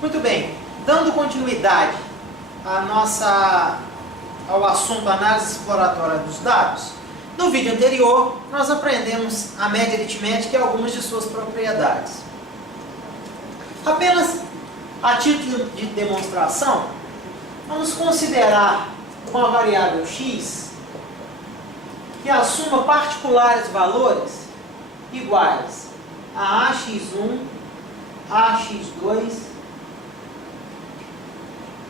Muito bem, dando continuidade ao assunto análise exploratória dos dados, no vídeo anterior nós aprendemos a média aritmética e algumas de suas propriedades. Apenas a título de demonstração, vamos considerar uma variável x que assuma particulares valores iguais a ax1, ax2,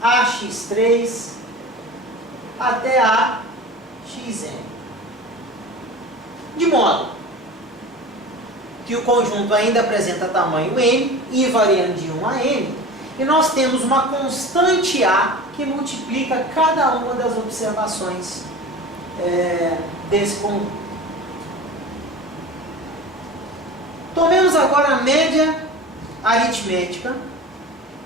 ax3 até a xn. De modo que o conjunto ainda apresenta tamanho n e variando de 1 a n, e nós temos uma constante a que multiplica cada uma das observações desse conjunto. Tomemos agora a média aritmética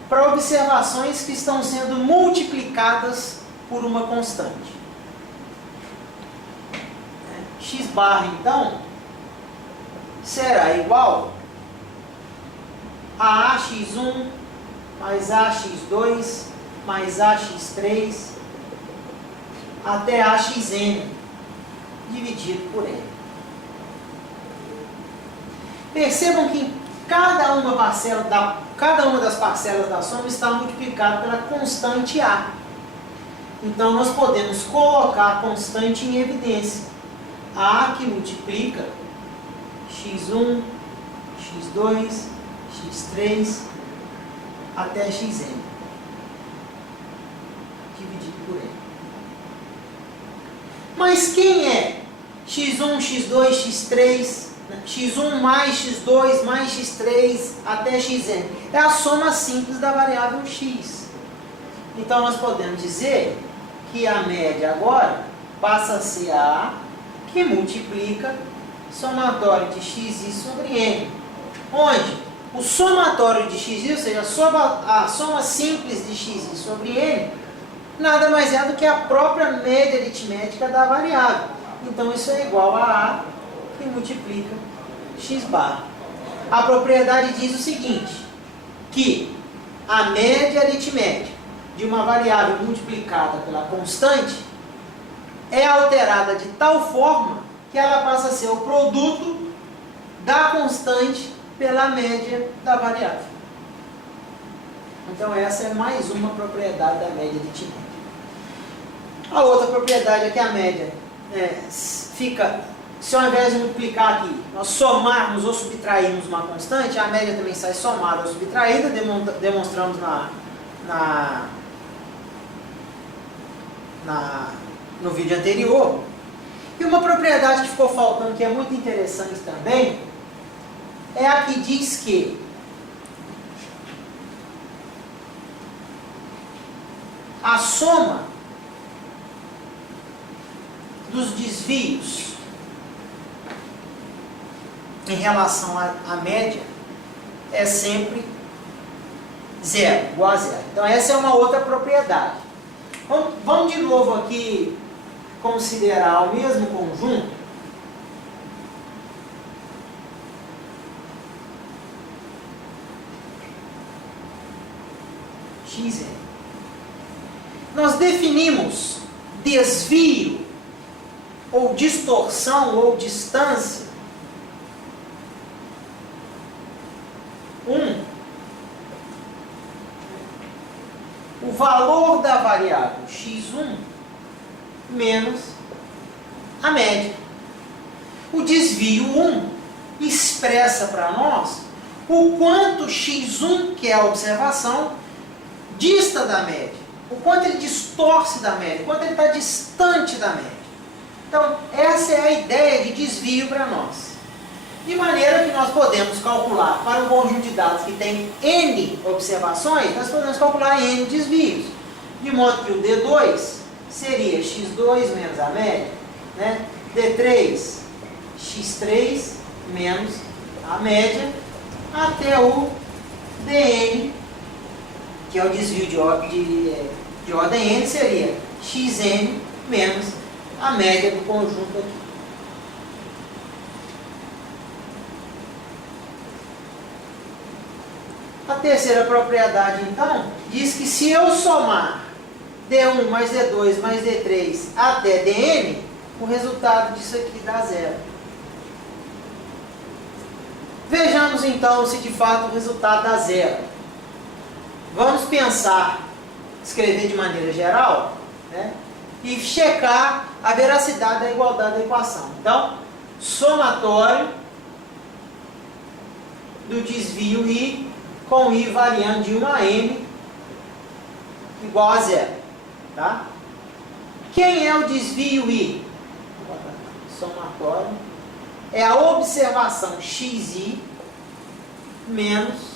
para observações que estão sendo multiplicadas por uma constante. X barra, então, será igual a ax1 mais ax2 mais ax3 até axn dividido por n. Percebam que cada uma das parcelas da soma está multiplicada pela constante a. Então nós podemos colocar a constante em evidência. A que multiplica x1, x2, x3 até xn dividido por n. Mas quem é x1, x2, x3, x1 mais x2 mais x3 até xn? É a soma simples da variável x. Então nós podemos dizer que a média agora passa a ser a que multiplica somatório de xi sobre n, onde o somatório de xi, ou seja, a soma simples de xi sobre n, nada mais é do que a própria média aritmética da variável. Então isso é igual a que multiplica x barra. A propriedade diz o seguinte, que a média aritmética de uma variável multiplicada pela constante é alterada de tal forma que ela passa a ser o produto da constante pela média da variável. Então essa é mais uma propriedade da média aritmética. A outra propriedade é que a média fica, se ao invés de multiplicar aqui, nós somarmos ou subtrairmos uma constante, a média também sai somada ou subtraída, demonstramos no vídeo anterior. E uma propriedade que ficou faltando, que é muito interessante também, é a que diz que a soma dos desvios em relação à média é sempre zero, igual a zero. Então essa é uma outra propriedade. Vamos de novo aqui considerar o mesmo conjunto. Xn. Nós definimos desvio, ou distorção, ou distância, o valor da variável x1 menos a média. O desvio 1 expressa para nós o quanto x1, que é a observação, dista da média, o quanto ele distorce da média, o quanto ele está distante da média. Então, essa é a ideia de desvio para nós. De maneira que nós podemos calcular para um conjunto de dados que tem n observações, nós podemos calcular n desvios. De modo que o D2 seria x2 menos a média, né? D3, x3 menos a média, até o Dn, que é o desvio de ordem n, seria xn menos a média do conjunto aqui. terceira propriedade, então, diz que se eu somar D1 mais D2 mais D3 até Dn, o resultado disso aqui dá zero. Vejamos então se de fato o resultado dá zero. Vamos pensar, escrever de maneira geral, né, e checar a veracidade da igualdade da equação. Então, somatório do desvio I com I variando de 1 a N igual a zero. Tá? Quem é o desvio I? Somatório é a observação xi menos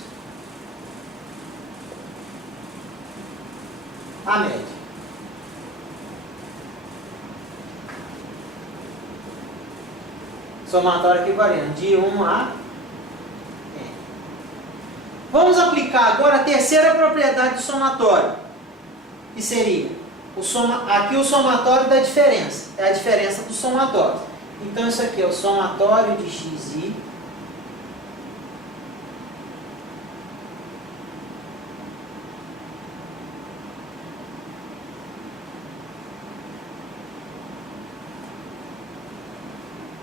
a média. Somatório aqui variando de 1 a N. Vamos aplicar agora a terceira propriedade do somatório, que seria aqui o somatório da diferença, é a diferença do somatório. Então isso aqui é o somatório de xi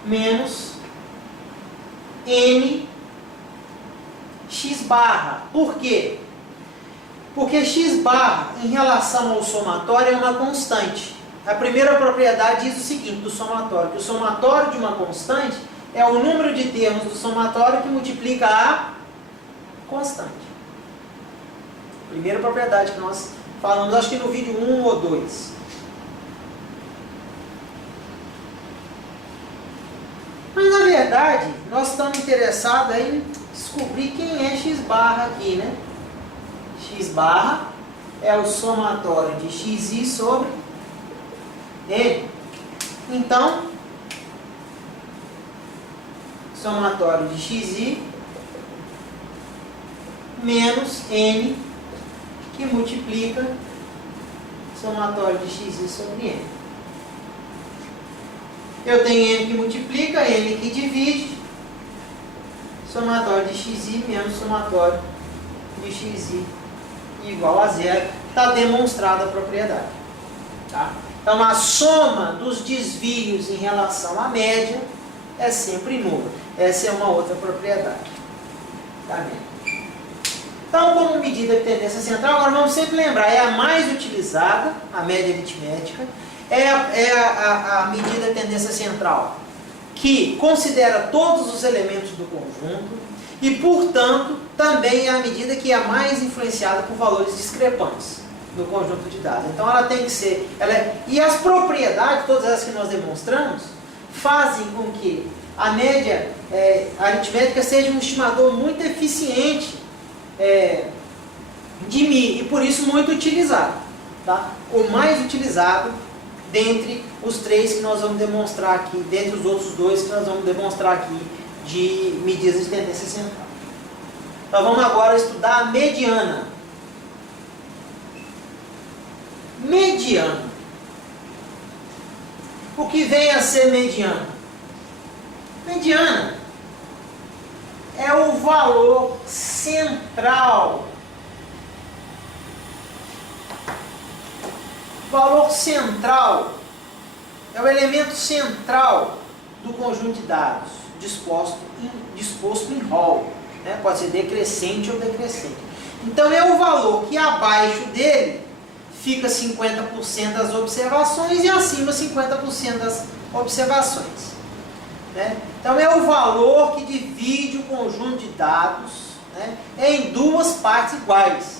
menos N x barra. Por quê? Porque x barra, em relação ao somatório, é uma constante. A primeira propriedade diz o seguinte do somatório, que o somatório de uma constante é o número de termos do somatório que multiplica a constante. Primeira propriedade que nós falamos, acho que no vídeo 1 ou 2. Mas, na verdade, nós estamos interessados em descobrir quem é x barra aqui, né? X barra é o somatório de xi sobre N. Então, somatório de xi menos N, que multiplica somatório de xi sobre N. Eu tenho N que multiplica, N que divide, somatório de xi menos somatório de xi igual a zero. Está demonstrada a propriedade. Tá? Então, a soma dos desvios em relação à média é sempre nula. Essa é uma outra propriedade. Tá vendo? Então, como medida de tendência central, agora vamos sempre lembrar, é a mais utilizada, a média aritmética, é a medida de tendência central, que considera todos os elementos do conjunto e, portanto, também é a medida que é a mais influenciada por valores discrepantes no conjunto de dados. Então, ela tem que ser... E as propriedades, todas as que nós demonstramos, fazem com que a média aritmética seja um estimador muito eficiente de μ, e por isso muito utilizado. Tá? O mais utilizado dentre os três que nós vamos demonstrar aqui, dentre os outros dois que nós vamos demonstrar aqui, de medidas de tendência central. Então vamos agora estudar a mediana. Mediana. O que vem a ser mediana? Mediana é o valor central. O valor central é o elemento central do conjunto de dados disposto em rol. Né? Pode ser decrescente ou decrescente. Então é o valor que abaixo dele fica 50% das observações e acima 50% das observações. Né? Então é o valor que divide o conjunto de dados, né, em duas partes iguais.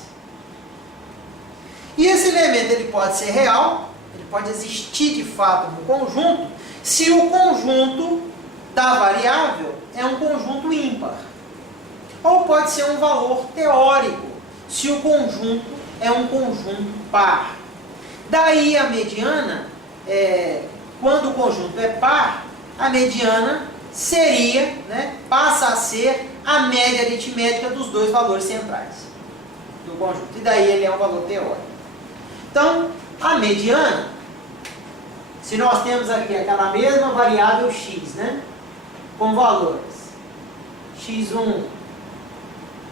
E esse elemento ele pode ser real, ele pode existir de fato no conjunto, se o conjunto da variável é um conjunto ímpar. Ou pode ser um valor teórico, se o conjunto é um conjunto par. Daí a mediana, quando o conjunto é par, a mediana seria, né, passa a ser a média aritmética dos dois valores centrais do conjunto. E daí ele é um valor teórico. Então, a mediana, se nós temos aqui aquela mesma variável x, né, com valores x1,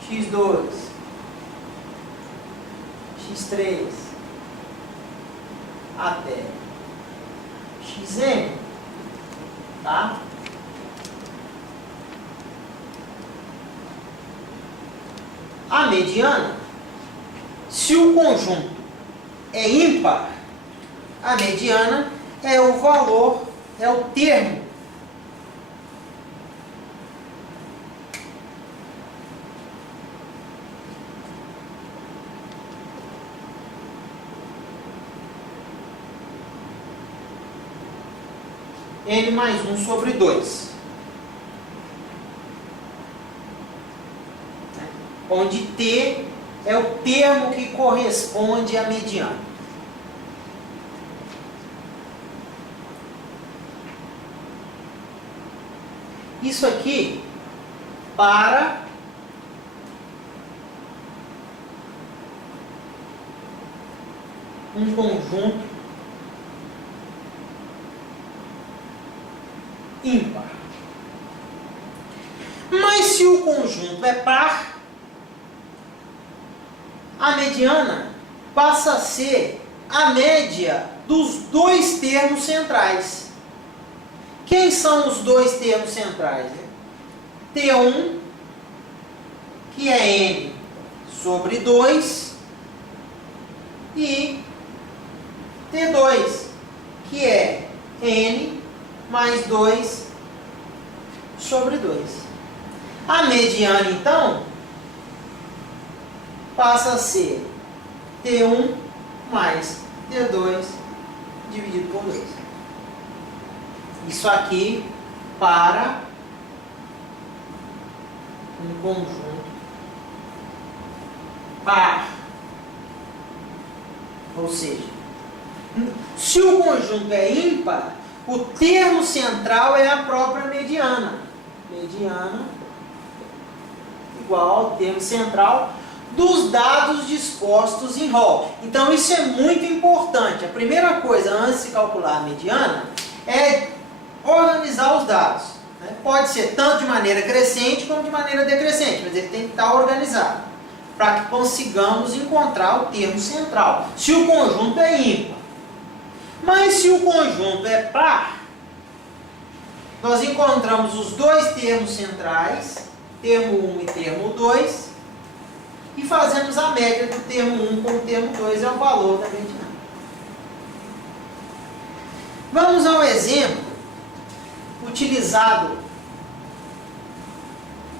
x2, x3 até xn, tá? A mediana, se o conjunto é ímpar, a mediana é o valor, é o termo n mais 1 sobre 2. Onde T é o termo que corresponde à mediana. Isso aqui para um conjunto ímpar. Mas se o conjunto é par, a mediana passa a ser a média dos dois termos centrais. Quem são os dois termos centrais? T1, que é n sobre 2, e T2, que é n mais 2 sobre 2. A mediana, então, passa a ser T1 mais T2 dividido por 2. Isso aqui para um conjunto par. Ou seja, se o conjunto é ímpar, o termo central é a própria mediana. Mediana igual ao termo central dos dados dispostos em rol. Então isso é muito importante. A primeira coisa antes de calcular a mediana é organizar os dados. Pode ser tanto de maneira crescente como de maneira decrescente, mas ele tem que estar organizado para que consigamos encontrar o termo central, se o conjunto é ímpar. Mas se o conjunto é par, nós encontramos os dois termos centrais, termo 1 e termo 2, e fazemos a média do termo 1 com o termo 2, é o valor da mediana. Vamos ao exemplo utilizado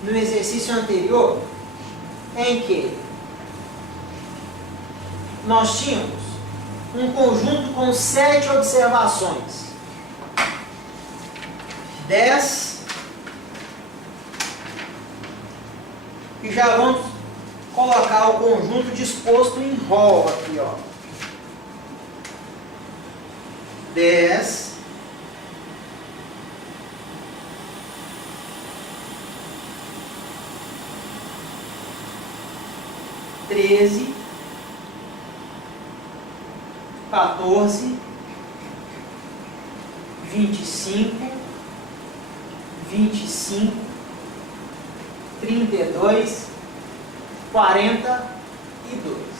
no exercício anterior, em que nós tínhamos um conjunto com 7 observações. 10. E já vamos colocar o conjunto disposto em rol aqui, ó. 10. 13, 14, 25, 25, 32, 42.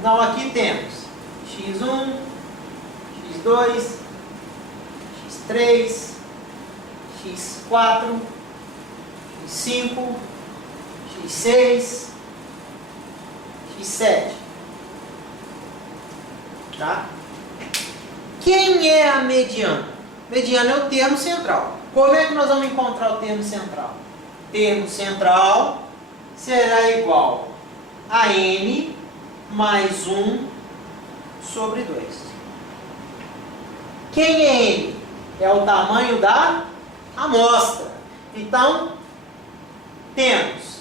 Então aqui temos x1, x2, x3, x4, x5, x6, x7. Tá? Quem é a mediana? Mediana é o termo central. Como é que nós vamos encontrar o termo central? Termo central será igual a n mais 1 sobre 2. Quem é n? É o tamanho da amostra. Então, temos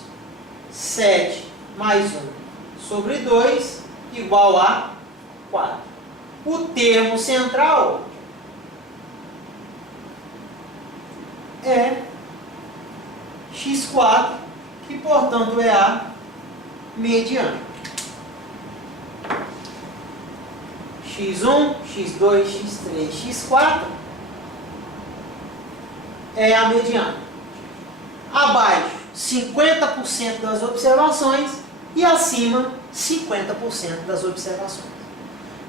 7 mais 1 sobre 2 igual a 4. O termo central é x4, que portanto é a mediana. x1, x2, x3, x4 é a mediana. Abaixo, 50% das observações e acima, 50% das observações.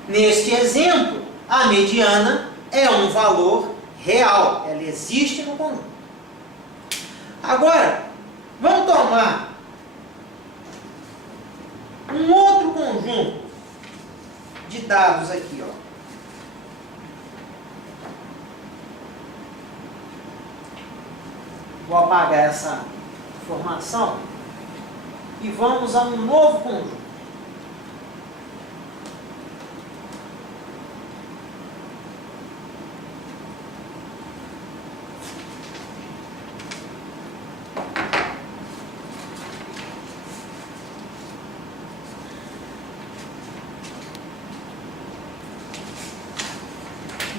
Neste exemplo, a mediana é um valor real, ela existe no conjunto. Agora, vamos tomar um outro conjunto de dados aqui, ó. Vou apagar essa informação e vamos a um novo conjunto.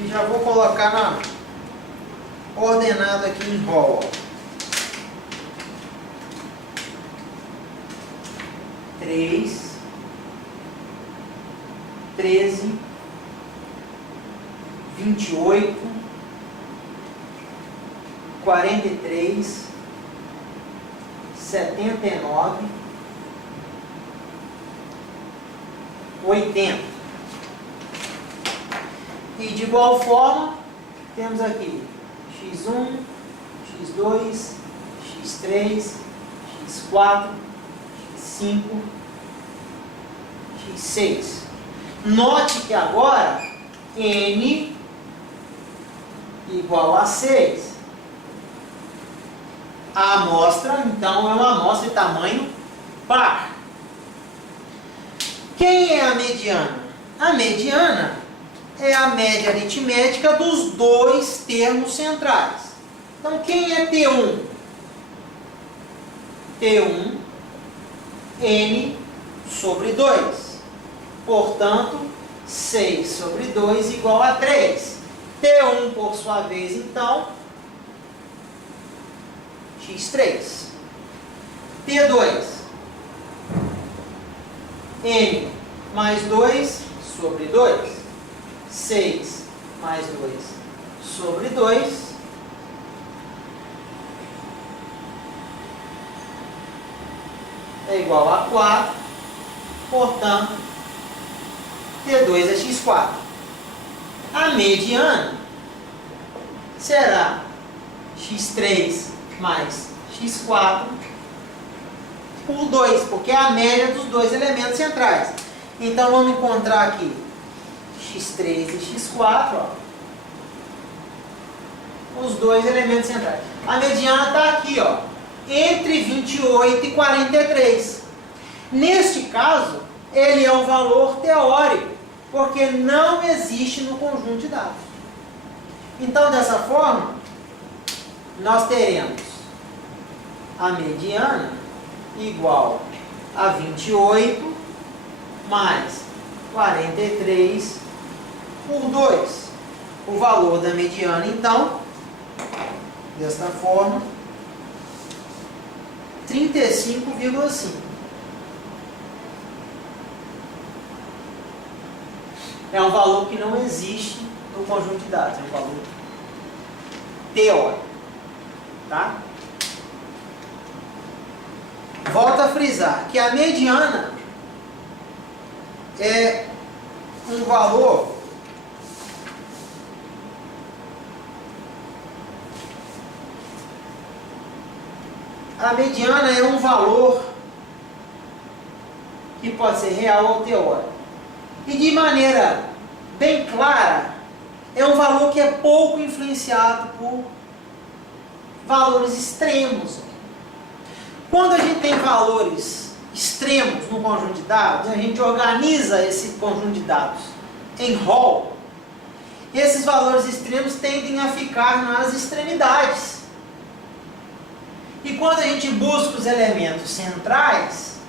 E já vou colocar na ordenado aqui em rol. 3, 13, 28, 43, 79, 80. E de igual forma, temos aqui x1, x2, x3, x4, x5, x6. Note que agora n igual a 6. A amostra, então, é uma amostra de tamanho par. Quem é a mediana? A mediana é a média aritmética dos dois termos centrais. Então, quem é T1? T1, N sobre 2. Portanto, 6 sobre 2 igual a 3. T1, por sua vez, então, x3. T2, N mais 2 sobre 2. 6 mais 2 sobre 2 é igual a 4, portanto, T2 é x4. A mediana será x3 mais x4 por 2, porque é a média dos dois elementos centrais. Então, vamos encontrar aqui x3 e x4, ó, os dois elementos centrais. A mediana está aqui, ó, entre 28 e 43. Neste caso, ele é um valor teórico, porque não existe no conjunto de dados. Então, dessa forma, nós teremos a mediana igual a 28 mais 43 por 2. O valor da mediana, então, desta forma, 35,5. É um valor que não existe no conjunto de dados, é um valor teórico. Tá? Volto a frisar que a mediana é um valor que pode ser real ou teórico. E de maneira bem clara, é um valor que é pouco influenciado por valores extremos. Quando a gente tem valores extremos no conjunto de dados, a gente organiza esse conjunto de dados em rol. Esses valores extremos tendem a ficar nas extremidades. E quando a gente busca os elementos centrais,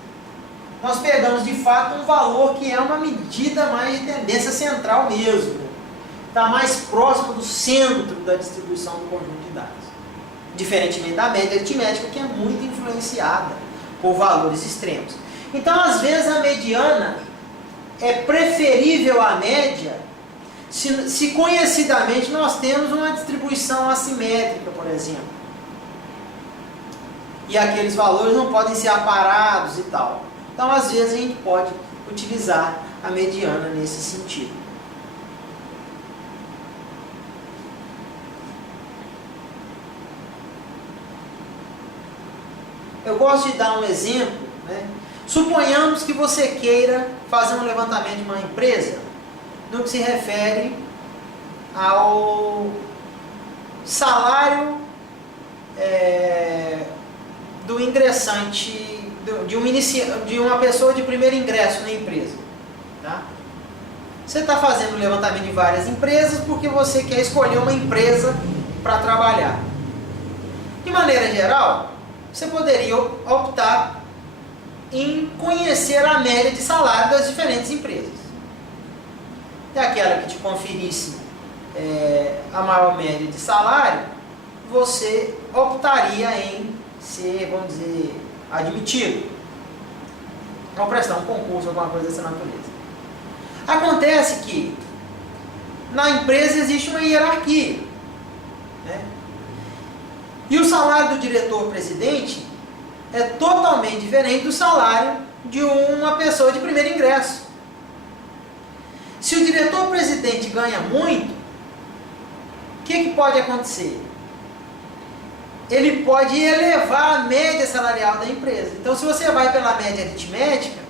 nós pegamos de fato um valor que é uma medida mais de tendência central mesmo. Está mais próximo do centro da distribuição do conjunto de dados. Diferentemente da média aritmética, que é muito influenciada por valores extremos. Então, às vezes, a mediana é preferível à média se conhecidamente nós temos uma distribuição assimétrica, por exemplo. E aqueles valores não podem ser aparados e tal. Então, às vezes, a gente pode utilizar a mediana nesse sentido. Eu gosto de dar um exemplo, né? Suponhamos que você queira fazer um levantamento de uma empresa no que se refere ao salário do ingressante, de uma pessoa de primeiro ingresso na empresa. Tá? Você está fazendo um levantamento de várias empresas porque você quer escolher uma empresa para trabalhar. De maneira geral, você poderia optar em conhecer a média de salário das diferentes empresas. E aquela que te conferisse a maior média de salário, você optaria em ser, vamos dizer, admitido. Ou prestar um concurso, alguma coisa dessa natureza. Acontece que na empresa existe uma hierarquia, né? E o salário do diretor-presidente é totalmente diferente do salário de uma pessoa de primeiro ingresso. Se o diretor-presidente ganha muito, o que pode acontecer? Ele pode elevar a média salarial da empresa. Então, se você vai pela média aritmética,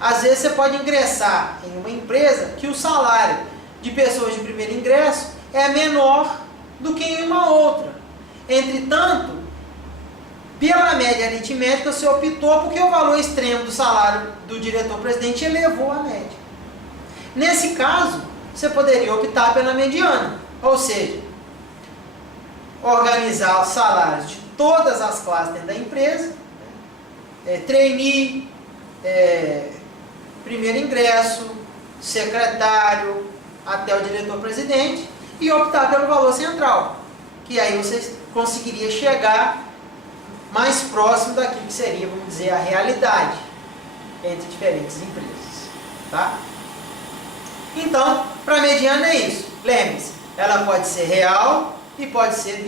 às vezes você pode ingressar em uma empresa que o salário de pessoas de primeiro ingresso é menor do que em uma outra. Entretanto, pela média aritmética, você optou porque o valor extremo do salário do diretor-presidente elevou a média. Nesse caso, você poderia optar pela mediana, ou seja, organizar os salários de todas as classes dentro da empresa, trainee, primeiro ingresso, secretário, até o diretor-presidente, e optar pelo valor central, que aí você conseguiria chegar mais próximo daquilo que seria, vamos dizer, a realidade entre diferentes empresas. Tá? Então, para a mediana é isso. Lembre-se, ela pode ser real e pode ser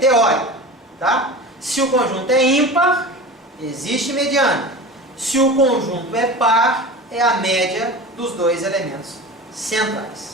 teórica. Tá? Se o conjunto é ímpar, existe mediana. Se o conjunto é par, é a média dos dois elementos centrais.